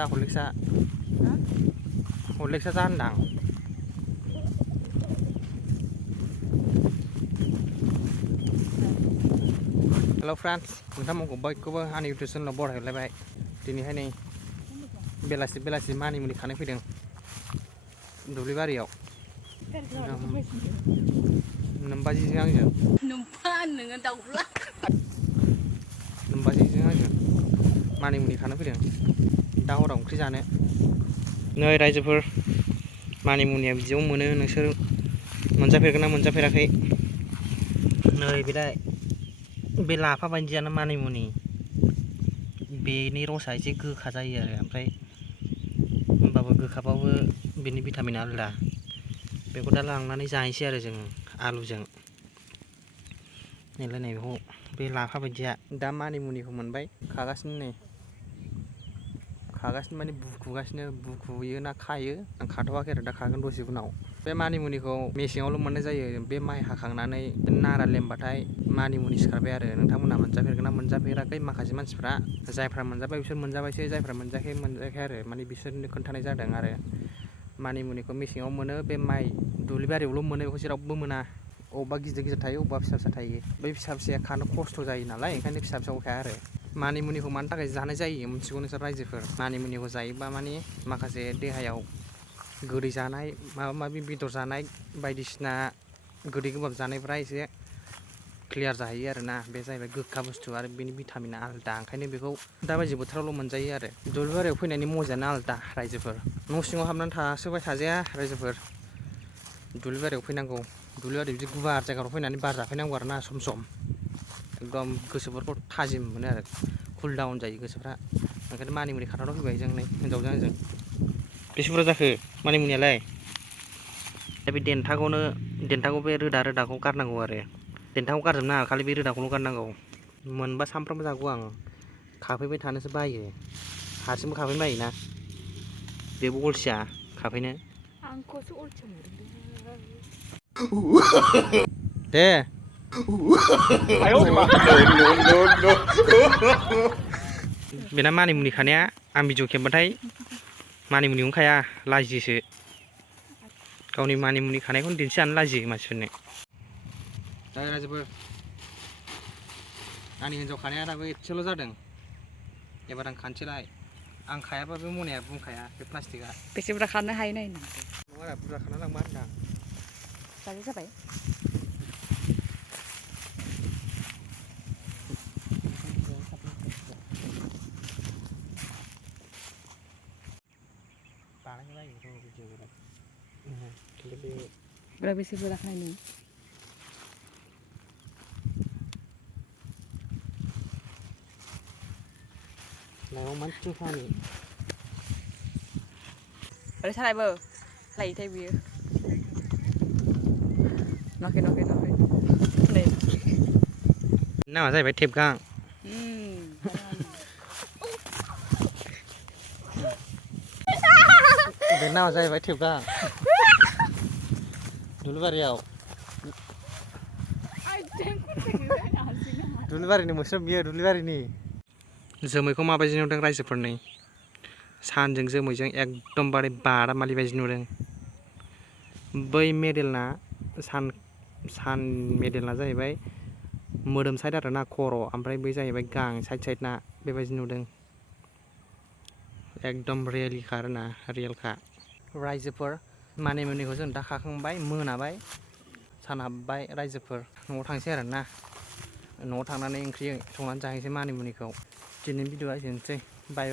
ซ่าคนเล็กซ่าคนเล็กซ่าดังHello friends, नोंथांमोन को बयखौबो आंनि इउटुब चेनेलाव बरायहरलायबाय दिनैहाय नै बेलासि मानिमुनि खानो फैदों दुब्लि बारियाव नोमबाजिजों आंजों नोङो दाउला नोमबाजिजों आंजों मानिमुनि खानो फैदों दा हराव ओंख्रि जानो नै रायजोफोर मानिमुनिया बिदियाव मोनो नोंसोर मोनजाफेरगोन ना मोनजाफेराखै नै बेलाय बे लाफा बायदियानो मानिमुनि बेनि रसा एसे गोखा जायो आरो ओमफ्राय होमबाबो गोखाबाबो बेनि भिटामिना आलदा बेखौ दा लांनानै जाहैसै आरो जों आलुजों नैलाय नै बेखौ बे लाफा बायदिया दा मानिमुनिखौ मोनबाय खागासिनो माने बुखुयो ना खायो आं खाथ'वाखै आरो दा खागोन दसे उनाव बे मानिमुनिखौ मेसेङावल' मोननाय जायो बे माइ हाखांनानै नारा लेमबाथाय मानिमुनि सिखारबाय आरो नोंथांमोना मोनजाफेरगोन ना मोनजाफेराखै माखासे मानसिफ्रा जायफ्रा मोनजाबाय बिसोर मोनजाबायसै जायफ्रा मोनजायाखै आरो माने बिसोरनो खोन्थानाय जादों आरो मानिमुनिखौ मेसेङाव मोनो बे माइ दुब्लि बारियावल' मोनो बेखौ जेरावबो मोना अबेबा गिदिर थायो अबेबा फिसा थायो बै फिसा फिसाया खानो खस्थ' जायो नालाय ओंखायनो फिसा फिसाखौ खाया आरो मानिमुनिखौ मानि थाखाय जानाय जायो मिथिगौ नोंसोर रायजोफोर मानिमुनिखौ जायोबा माने माखासे देहायाव गोदै जानाय माबा माबि बेदर जानाय बायदिसिना गोदै गोबाब जानायफ्रा एसे क्लियार जाहैयो आरोना बे जाहैबाय गोखा बुस्थु आरो बेनि भिटामिना आलदा ओंखायनो बेखौ दाबायदि बोथोरावल' मोनजायो आरो दुब्लि बारियाव फैनायनि मजायानो आलदा रायजोफोर न' सिङाव हाबनानै थासोबाय थाजाया रायजोफोर दुब्लि बारियाव फैनांगौ दुब्लि बारियाव बिदि गुवार जायगायाव फैनानै बार जाफैनांगौ आरो ना सम एकदम गोसोफोरखौ थाजिम मोनो आरो कुल डाउन जायो गोसोफ्रा ओंखायनो मानिमुनि खाथावना फैबाय जों नै हिन्जावजों आंजों बेसे बुरजा जाखो मानिमुनियालाय दा बे देन्थाखौ बे रोदाखौ गारनांगौ आरो देन्थाखौ गारजोबनो नाङा खालि बे रोदाखौल' गारनांगौ मोनबा सामफ्रामबो जागौ आं खाफैबाय थानोसो बायो हारसिंबो खाफैनो बायोना बेबो अलसिया खाफैनो आंखौसो अलसिया मोनदों दे बेना मानिमुनि खानाया आं भिडिअ खेबबाथाय मानिमुनिखौनो खाया लाजियोसो गावनि मानिमुनि खानायखौनो दिन्थिजानो लाजियो मानसिफोरनो दा रायजोफोर आंनि हिन्जाव खानाया दाबो एसेल' जादों एबार आं खानोसैलाय आं खायाबा बे मनाया बुंखाया बे प्लास्टिकआ बेसे बुरजा खानो हायो नाय नङा बुरजा खाना लांबा होनदां जाबाय बेसे बुरजा खानाय लाइआव मानसिजों खानि ओरै सालायबो लायोथाय बियो नखे नै नामा जाहैबाय टेपगां बे नामा जाहैबाय टेपगां दुब्लिबारियाव दुब्लिबारिनि मोस्रोम बियो दुब्लिबारिनि जोमैखौ माबायदि नुदों रायजोफोरनि सानजों जोमैजों एकदमबारे बादामालि बायदि नुदों बै मेडेलना सान मेडेलना जाहैबाय मोदोम साइड आरोना खर' ओमफ्राय बै जाहैबाय गां साइडना बेबायदि नुदों एकदम रियेलिखा आरोना रियेलखा रायजोफोर मानिमुनिखौ जों दा खाखांबाय मोनाबाय सान हाबबाय रायजोफोर न'आव थांसै आरोना न'आव थांनानै ओंख्रि संनानै जाहैसै मानिमुनिखौ दिनैनि भिडिअ'आ एसेनोसै बाय